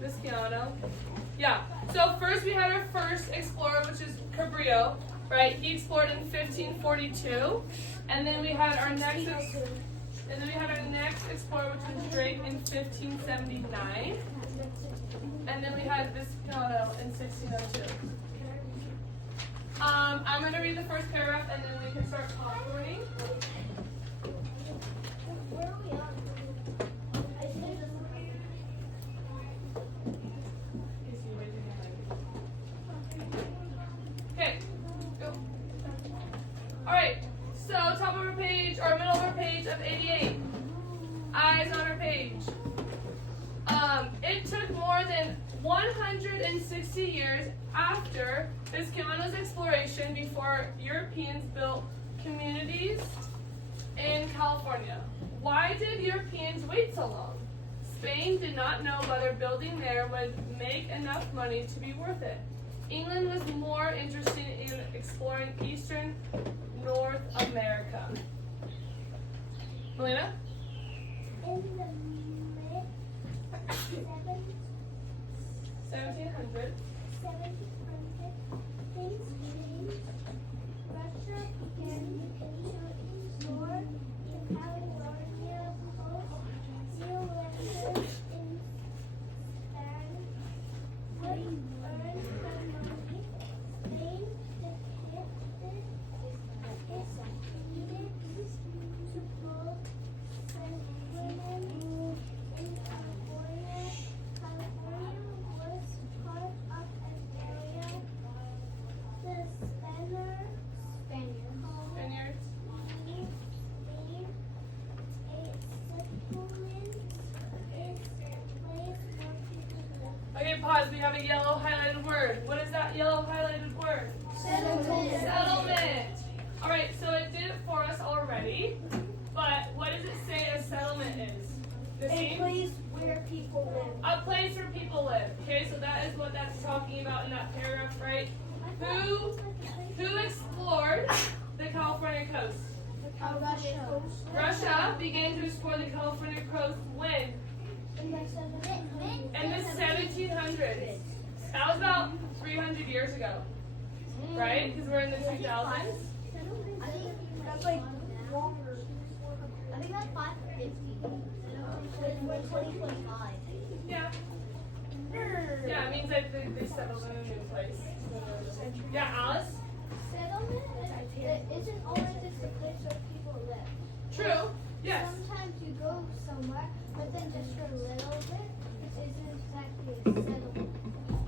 Vesciano. Yeah. So first we had our first explorer, which is Cabrillo, right? He explored in 1542, and then we had our next explorer, which was Drake in 1579, and then we had Vesciano in 1602. I'm going to read the first paragraph, and then we can start conquering. Okay. Go. All right. So top of our page, or middle of our page of 88. Eyes on our page. It took more than 160 years after Vesciano's exploration before Europeans built communities in California. Why did Europeans wait so long? Spain did not know whether building there would make enough money to be worth it. England was more interested in exploring eastern North America. Melina? In the mid 1700. 1700, things changed. Russia began to explore the California coast. New lands in Spain would earn some money. Spain succeeded to pull California in California. California was part of an area the Spaniards called Spaniards. Spain. A settlement is a place where people live. Okay, pause. We have a yellow highlighted word. What is that yellow highlighted word? Settlement. Settlement. All right, so it did it for us already. But what does it say a settlement is? A Nassim? place where people live. A place where people live. Okay, so that is what that's talking about in that paragraph, right? Who explored the California coast? Russia. Russia began to explore the California coast when? In In the 1700s. That was about 300 years ago, right? Because we're in the 2000s. I think that's like longer. I think that's 550. We're 2025. Yeah. Yeah, it means that they settled in a new place. Yeah, Alice? Settlement isn't always just a place where people live. True. Yes. Sometimes you go somewhere, but then just for a little bit, it isn't exactly a settlement.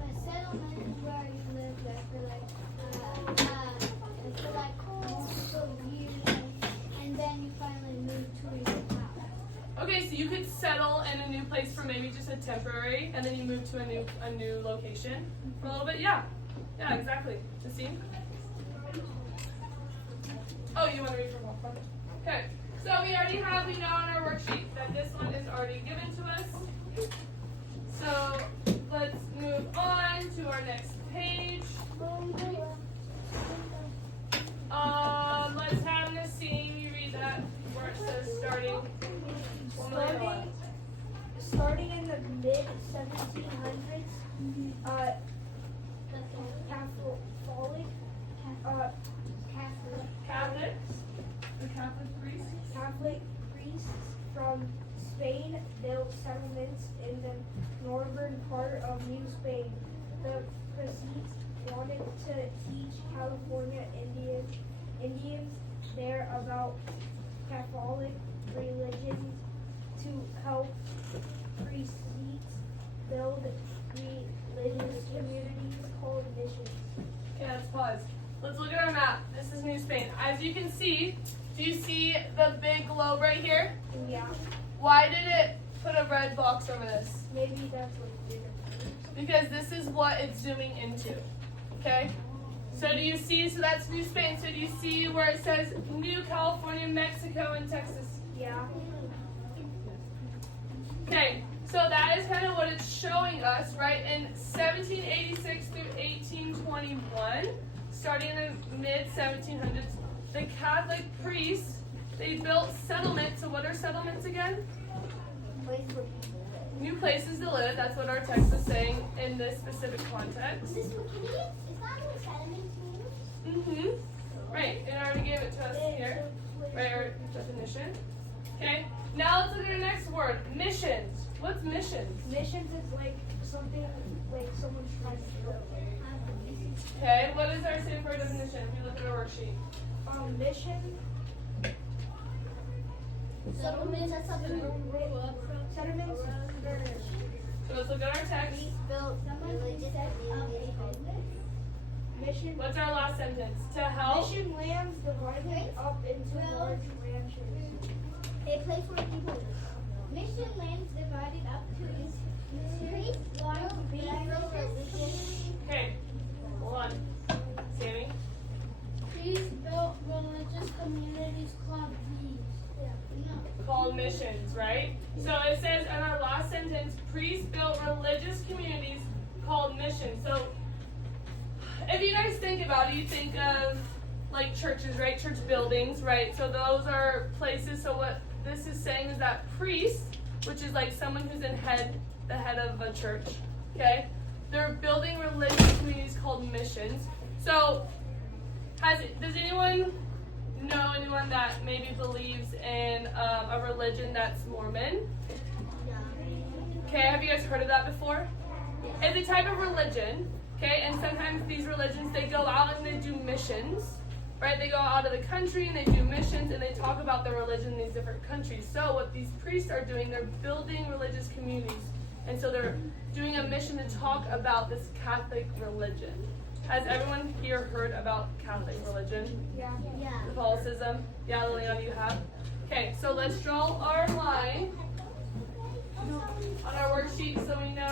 A settlement is where you live there for like multiple years, and then you finally move to a new house. Okay, so you could settle in a new place for maybe just a temporary, and then you move to a new location for a little bit. Yeah. Yeah, exactly. Nassim? Oh, you want to read from one? Okay. So we already have, we know on our worksheet that this one is already given to us. So let's move on to our next page. Let's have Nassim, you read that where it says starting. Starting in the mid 1700s, Catholic priests from Spain built settlements in the northern part of New Spain. The priests wanted to teach California Indians there about Catholic religion to help priests build religious communities called missions. Okay, let's pause. Let's look at our map. This is New Spain. As you can see, do you see the big globe right here? Yeah, Why did it put a red box over this? maybe that's what it did. Because this is what it's zooming into. Okay? So do you see, so that's New Spain. So do you see where it says New California, Mexico, and Texas? Yeah. Okay, so that is kind of what it's showing us, right? In 1786 through 1821, starting in the mid-1700s, the Catholic priests, they built settlements. So what are settlements again? Place where people live. new places to live. That's what our text is saying in this specific context. Is that what settlements means? Mm-hmm. Right, it already gave it to us here. Right, our definition. Okay, now let's look at our next word, missions. What's missions? Missions is like something like someone's trying to build. Okay, what is our safe word definition if you look at our worksheet? Mission. Settlements, that's something Settlements. So let's look at our text. built religious communities. Mission. What's our last sentence? To help. Mission lands divided up into large ranches. A place where people live. Mission lands divided up to increase large religious. Okay, hold on. Sammy? Trees built religious communities called these. No. Called missions, right? So it says in our last sentence, priests built religious communities called missions. So if you guys think about it, you think of like churches, right? Church buildings, right? So those are places. So what this is saying is that priests, which is like someone who's the head of a church, okay? They're building religious communities called missions. So does anyone know anyone that maybe believes in a religion that's Mormon? Okay, have you guys heard of that before? It's a type of religion, okay, and sometimes these religions, they go out and they do missions, right? They go out of the country and they do missions and they talk about their religion in these different countries. So what these priests are doing, they're building religious communities. And so they're doing a mission to talk about this Catholic religion. Has everyone here heard about Catholic religion? Yeah. Catholicism? Yeah, Liliana, you have? Okay, so let's draw our line on our worksheet so we know